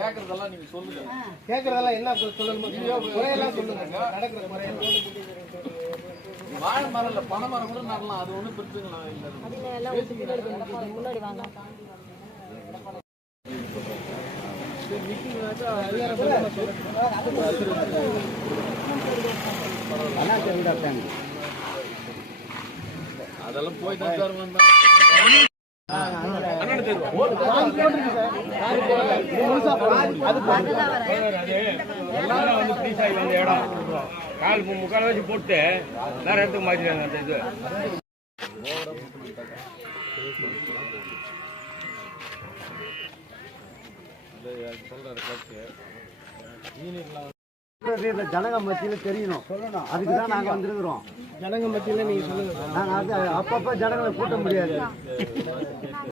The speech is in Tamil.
கேக்குறதெல்லாம் நீங்க சொல்லுங்க. கேக்குறதெல்லாம் என்ன சொல்லணுமோ முறையெல்லாம் சொல்லுங்க. நடக்கிற முறையெல்லாம் வாழை மரம் இல்ல பனை மரம் கூட நடலாம். அது ஒன்றும் பிரச்சனை இல்லை. முன்னாடி வாங்க. அதெல்லாம் போய் தான் சார் வந்தா கால் முக்கால் வச்சு போட்டு வேற இடத்துக்கு மாற்றிடுறாங்க அந்த இது ஜனங்க மத்தியில தெரியணும், சொல்லணும். அதுக்குதான் நாங்க வந்திருக்கிறோம். ஜனங்க மத்தியில நீங்க சொல்லுங்க. நாங்க அப்பப்ப ஜனங்களை கூட்ட முடியாது.